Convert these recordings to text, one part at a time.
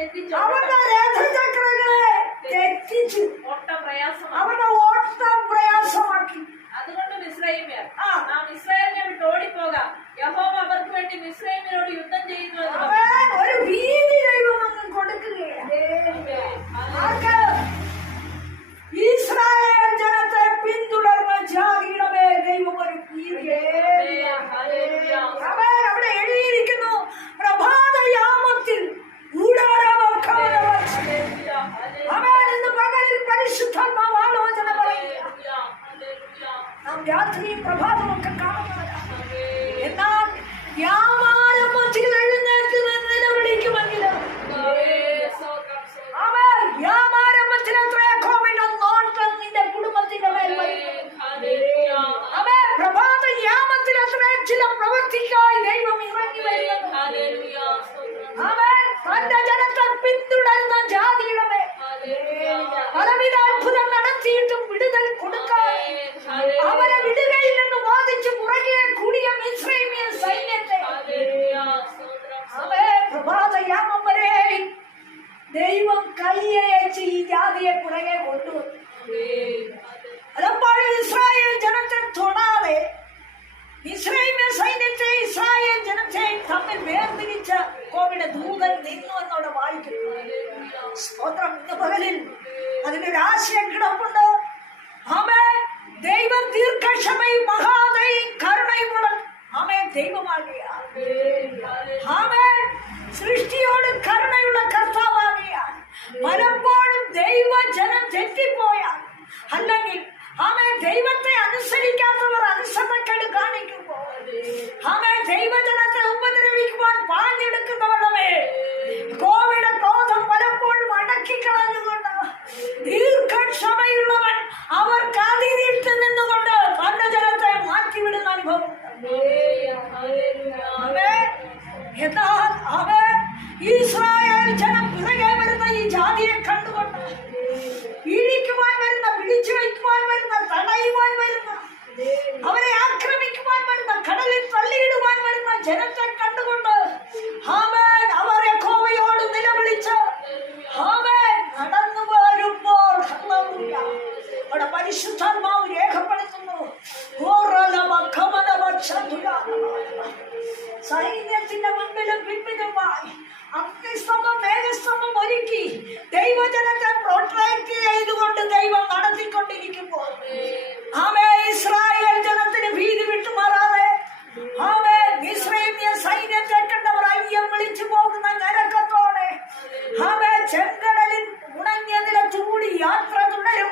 അവന്റെ രഥചക്രങ്ങളെ തെറ്റിച്ച് അവന്റെ ഓട്ട പ്രയാസം യാമമ്പരേ ദൈവം കയ്യേച്ച് ഈ ജാതിയെ പുറകെ കൊണ്ടുവന്നു ഇസ്രായേൽ ജനത്തെ തൊടാതെ ഇസ്രായേൽ സൈന്യത്തെ ഇസ്രായേൽ ജനത്തെ തമ്മിൽ വേർതിരിച്ച കോവിഡ് ദൂതൻ നിന്നു എന്നോട് വായിക്കുന്നു. സ്തോത്രം ഇന്ന് പകലിൽ. അതിനൊരു ആശയം കിടപ്പുണ്ട്. ദൈവത്തിന്റെ മുൻപിലും പിൻപിലുമായി അഗ്നിസ്തംഭം മേഘസ്തംഭം ഒരുക്കി ദൈവജനത്തെ പ്രൊട്ടക്ട് ചെയ്തുകൊണ്ട് ദൈവം നടത്തിക്കൊണ്ടിരിക്കുമ്പോൾ. ആമേ ഇസ്രായേൽ ജനത്തിന് ഭീതി വിട്ടുമാറാതെ. ആമേ ഇസ്രൈമിയ സൈന്യത്തെ കണ്ടവർ അയ്യം വിളിച്ചു പോകുന്ന നരക്കത്തോടെ ആമേ ചെങ്കടലിൽ ഉണങ്ങിയതിലെ ചൂടി യാത്ര തുടരും.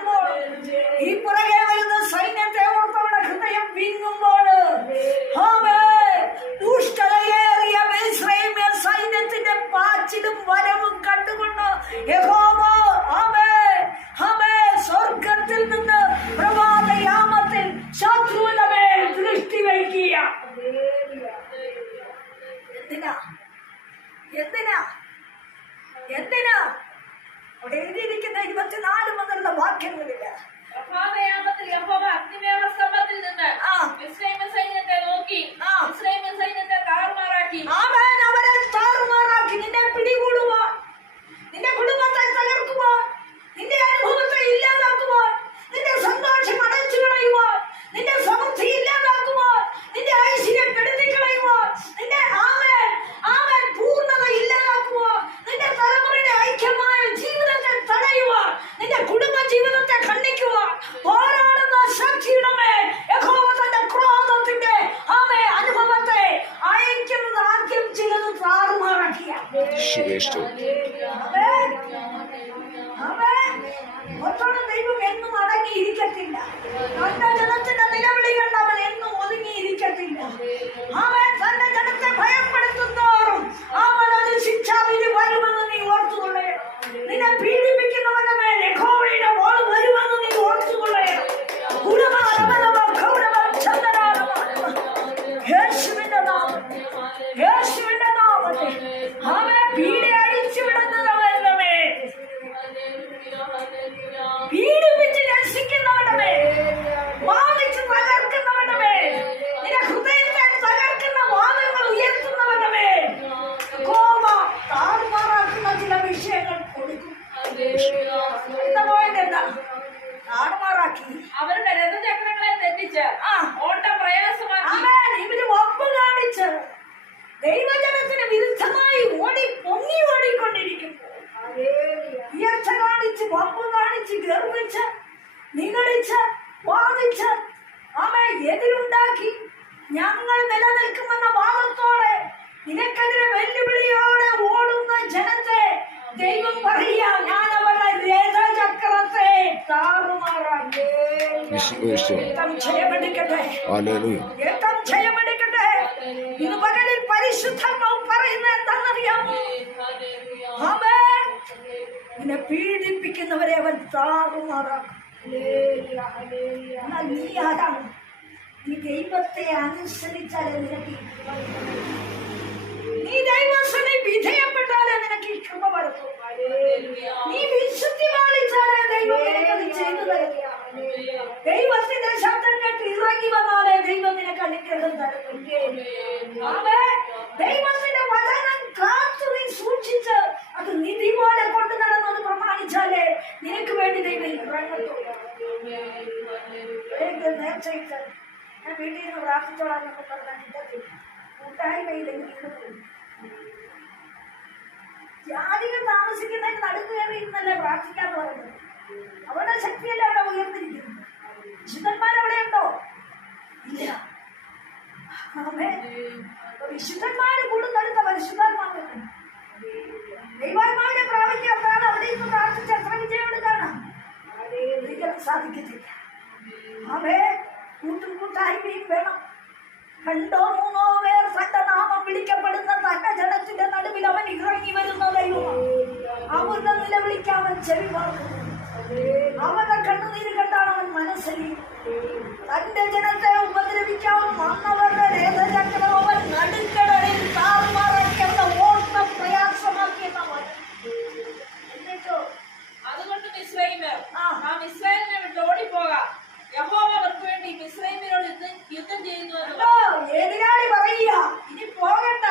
എന്തിനാ? എന്തിനാ? അവിടെ എഴുതിയിരിക്കുന്ന ഇരുപത്തിനാല് മുതലുള്ള വാക്യങ്ങളില്ല. അവൻ അവരെ താറുമാറാക്കി നിന്നെ പിടികൂടുവാൻ. ശിവേഷ്ടു ദൈവം എന്നും അടങ്ങിയിരിക്കത്തില്ല അടിച്ച് ഗർവിച്ച് നിഗളിച്ച് വാദിച്ച് അവ എതിരുണ്ടാക്കി. ഞങ്ങൾ നിലനിൽക്കുമെന്ന വാദത്തോടെ നിനക്കെതിരെ വെല്ലുവിളിയോടെ ഓടുന്ന ജനത്തെ ദൈവം പറയുക ഞാൻ അവരുടെ രഥചക്രത്തെ താറുമാറാകെ ചെയ്യപ്പെടിക്കട്ടെ ചെയ്യപ്പെടിക്കട്ടെ ഇന്ന് പകലിൽ പരിശുദ്ധമാവും പറയുന്നത് എന്താണെന്നറിയാമോ? അവൻ നിന്നെ പീഡിപ്പിക്കുന്നവരെ അവൻ താറുമാറാക്കും എന്നാൽ നീ ആരാണ്? നീ ദൈവത്തെ അനുസരിച്ചാലേ നിനക്ക്. നീ ദൈവത്തിന് വിധേയപ്പെട്ടാലേ നിനക്ക് ഈ കൃപ വരത്തുള്ളൂ നീ വിശുദ്ധി പാലിച്ചാലേ ദൈവം നിനക്കത് ചെയ്തു തരിക ദൈവത്തിന്റെ ശബ്ദം കേട്ട് ഇറങ്ങി വന്നാലേ ദൈവം നിനക്ക് അനുഗ്രഹം തരും ആമേൻ. ദൈവത്തിന്റെ വചനം കാത്തു നീ സൂക്ഷിച്ച് അത് നിധി പോലെ കൊണ്ടു നടന്നത് പ്രമാണിച്ചാലേ നിനക്ക് വേണ്ടി ദൈവം ഇറങ്ങത്തുള്ളൂ എനിക്ക് നേർച്ചയിട്ട് ഞാൻ വീട്ടിൽ നിന്ന് പ്രാർത്ഥിച്ചോളാം പറഞ്ഞാൽ കിട്ടത്തില്ല കൂട്ടായ്മയില്ലെങ്കിൽ ഇരുന്നു ജാതികൾ താമസിക്കുന്നതിന് നടുക്ക് കയറി ഇന്നല്ലേ പ്രാർത്ഥിക്കാന്ന് പറയുന്നത് അവരുടെ ശക്തിയല്ല അവിടെ ഉയർന്നിരിക്കുന്നു വിശുദ്ധന്മാർ അവിടെ ഉണ്ടോ? ഇല്ല. വിശുദ്ധന്മാര് കൂടുന്നടുത്ത പരിശുദ്ധന്മാർ ദൈവാത്മാവിനെ പ്രാപിക്കാൻ അവിടെ ഇന്ന് രണ്ടോ മൂന്നോ പേർ തന്റെ നാമം വിളിക്കപ്പെടുന്ന തന്റെ ജനത്തിന്റെ നടുവിൽ അവൻ ഇറങ്ങി വരുന്ന ദൈവമാണ് അവരുടെ നിലവിളിക്ക് അവൻ ചെവി പാർക്കുന്നു അവന്റെ കണ്ണുനീര് കണ്ടാണ് അവൻ മനസ്സിൽ തന്റെ ജനത്തെ ഉപദ്രവിക്കാൻ വന്നവരുടെ രേഖചക്രം അവൻ നടുക്കടലിൽ താറുമാറാക്കി അവരുടെ ഓട്ടം പ്രയാസമാക്കിയെന്നവൻ എന്നിട്ടോ അതുകൊണ്ട് മിസ്രൈമർ ആ. നാം ഇസ്രായേലിനെ വിട്ട് ഓടിപ്പോകാം യഹോവ അവർക്ക് വേണ്ടി മിസ്രൈമിനോട് യുദ്ധം യുദ്ധം ചെയ്യുന്നു എന്ന് കണ്ടോ? എതിരാളി പറയുക ഇനി പോകണ്ട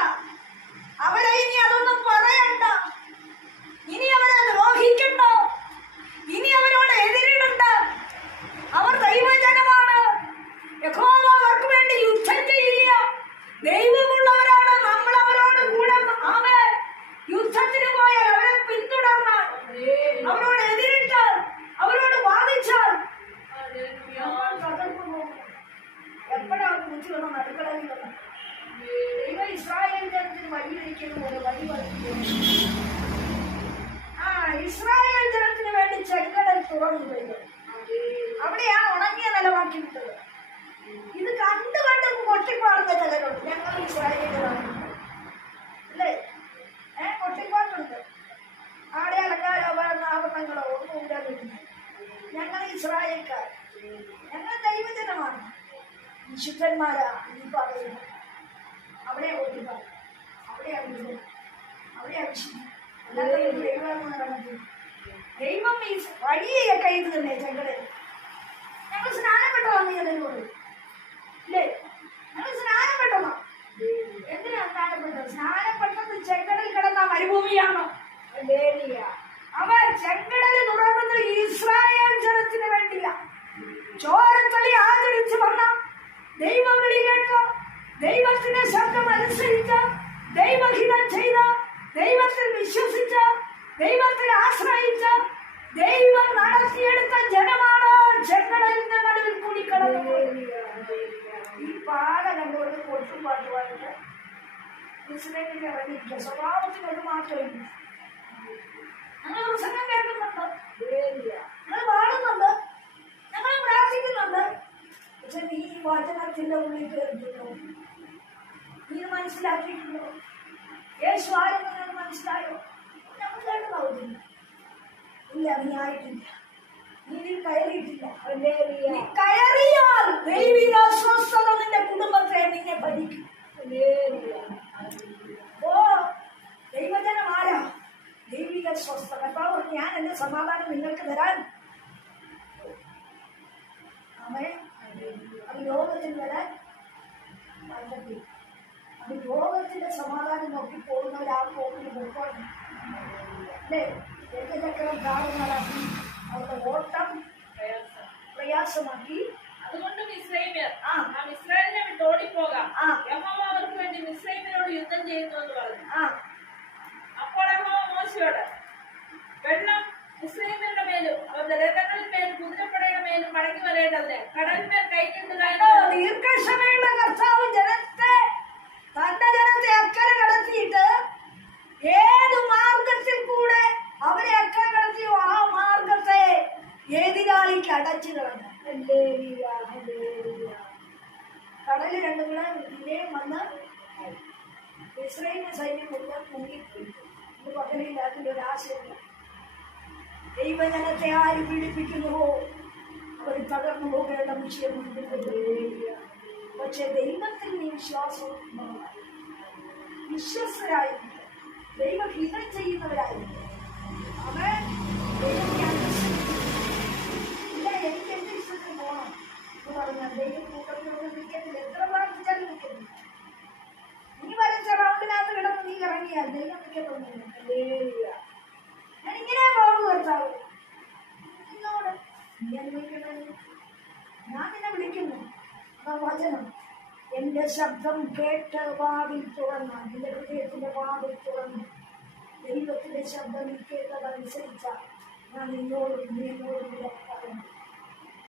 അവരെ ഇനി അതൊന്നും പറയണ്ട ഇനി അവരെ ദ്രോഹിക്കണ്ട ഇനി അവരോട് എതിരിടണ്ട അവർ ദൈവജനമാണ് യഹോവ അവർക്ക് വേണ്ടി യുദ്ധം ചെയ്യില്ല ദൈവമുള്ളവരാണ് നമ്മൾ അവരോട് കൂടെ ആമേ യുദ്ധത്തിന് പോയാൽ അവരെ പിന്തുടർന്നാൽ അവരോട് എതിരിട്ടാൽ അവരോട് വാദിച്ചാൽ നമ്മൾ തകർന്നു പോകും കുറിച്ച് വന്ന നടുക്കളയിൽ വന്നത് ദൈവ ഇസ്രായേൽ ജനത്തിന് വഴിയൊരുക്കിയത് പോലെ വഴി ആ ഇസ്രായേൽ ജനത്തിന് വേണ്ടി ചെങ്കടൽ തുറന്നു ദൈവം അവിടെയാണ് ഉണങ്ങിയ നിലവാക്കി വിട്ടത്. ഇത് കണ്ടു കണ്ട് പൊട്ടിപ്പാടുന്ന ചിലരുണ്ട്. ഞങ്ങൾ ഇസ്രായേലാണ് അല്ലേ? ഏ പൊട്ടിപ്പാട്ടുണ്ട്. ആടെ അലങ്കാരോ ആഭരണങ്ങളോ ഒന്നും ഇല്ലാതെ ഞങ്ങൾ ഇസ്രായേൽക്കാർ. ഞങ്ങൾ ദൈവജനമാണ്. വിശുദ്ധന്മാരാ ഈ പറയുന്നു. അവിടെ ഒട്ടിപ്പാട് അവിടെ വിശുദ്ധൻ അവിടെ വിശുദ്ധി അല്ലാതെ ഒരു ദൈവമെന്ന് പറയുന്നത് ദൈവം ഈ വഴിയൊക്കെ തന്നെ ഞങ്ങൾ ഞങ്ങൾ സ്നാനപ്പെട്ടതാണ് ചെല്ലനോട് ഇല്ലേ ഞങ്ങൾ സ്നാനപ്പെട്ടതാ എന്തിനാ സ്നാനപ്പെട്ടത് സ്നാനപ്പെട്ടത് ചെങ്കടൽ കിടന്ന മരുഭൂമിയാണോ അവൻ ചെങ്കടൽ തുറന്നത് ഇസ്രായേൽ ജനത്തിന് വേണ്ടിയാ ചോരക്കളി ആചരിച്ചു വന്ന ദൈവം വിളി കേട്ട ദൈവത്തിന്റെ ശബ്ദം അനുസരിച്ച ദൈവഹിതം ചെയ്ത ദൈവത്തിൽ വിശ്വസിച്ച ദൈവത്തിൽ ആശ്രയിച്ച ദൈവം നടത്തിയെടുത്ത ജനമാണ്? ചെങ്കടലിന്റെ നടുവിൽ കൂടി കടന്നു ഈ പാല കണ്ടുകൊണ്ട് കൊട്ടും പാട്ടുപാടില്ല മുസ്ലിമിന്റെ ഇറങ്ങിയിരിക്കുക. സ്വഭാവത്തിന് ഒരു മാറ്റമില്ല. ഞങ്ങൾ പ്രസംഗം കേൾക്കുന്നുണ്ട്. ഞങ്ങൾ പാടുന്നുണ്ട് ഞങ്ങൾ പ്രാർത്ഥിക്കുന്നുണ്ട്. പക്ഷെ നീ ഈ വചനത്തിന്റെ ഉള്ളിൽ കയറിയിട്ടുണ്ടോ നീ മനസ്സിലാക്കിയിട്ടുണ്ടോ? യേശു ആരെന്ന് മനസ്സിലായോ? ഞങ്ങൾ കേട്ടതാവുന്നില്ല ഇല്ല നീ ആയിട്ടില്ല നീ കയറിയിട്ടില്ല. നീ കയറിയാൽ ദൈവിക അസ്വസ്ഥത നിന്റെ കുടുംബത്തെ നിന്നെ ഭരിക്കും. ഓ ദൈവജനം ആരാ? ദൈവിക സ്വസ്ഥത കർത്താവ് ഞാൻ എന്റെ സമാധാനം നിങ്ങൾക്ക് തരാൻ. അമ്മേ അത് ലോകത്തിൽ വരാൻ പറ്റത്തില്ല അത് ലോകത്തിന്റെ സമാധാനം നോക്കി പോകുന്നവരാ പോക്കിന് പോയിക്കോട്ടെ അല്ലേ രക്തചക്രം കാണുന്നവരാക്കി അവരുടെ ഓട്ടം പ്രയാസം. പ്രയാസമാക്കി അതുകൊണ്ട് ആ. നാം ഇസ്രായേലിനെ വിട്ട് ഓടിപ്പോകാം ആ. യഹോവ അവർക്ക് വേണ്ടി മിസ്രൈമിനോട് യുദ്ധം ചെയ്യുന്നു എന്ന് പറഞ്ഞു ആ അപ്പോൾ യഹോവ മോശയോട് വെള്ളം മിസ്രൈമ്യരുടെ മേലും അവരുടെ രഥങ്ങളിൽ മേലും കുതിരപ്പടയുടെ മേലും മടങ്ങി വരേണ്ടതിന് കടലിന്മേൽ കൈക്കിട്ടുക? ദീർഘക്ഷമയുള്ള കർത്താവ് ജനത്തെ തന്റെ ജനത്തെ അക്കരെ കടത്തിയിട്ട് ഏത് മാർഗത്തിൽ കൂടെ അവരെ വായിക്ക് അടച്ചു കളഞ്ഞ ഹല്ലേലൂയ, സൈന്യം മുഴുവൻ മുങ്ങിപ്പോയി ഇത് ഒരു ആശയമില്ല ദൈവജനത്തെ ആര് പീഡിപ്പിക്കുന്നുവോ അവർ തകർന്നു പോകേണ്ട വിഷയമുണ്ട് പക്ഷെ ദൈവത്തിൽ നീ വിശ്വാസം. വിശ്വസ്തരായിരുന്നു ദൈവഹിതം ചെയ്യുന്നവരായിരുന്നു ദൈവത്തെ നീ ഇങ്ങനെ ഞാൻ വിളിക്കുന്നു. വചനം. എന്റെ ശബ്ദം കേട്ട് വാതിൽ തുറന്ന എന്റെ ഹൃദയത്തിന്റെ വാതിൽ തുറന്നു ദൈവത്തിന്റെ ശബ്ദം കേട്ടതനുസരിച്ച ഞാൻ നിന്നോടും നിന്നോടും പറയുന്നു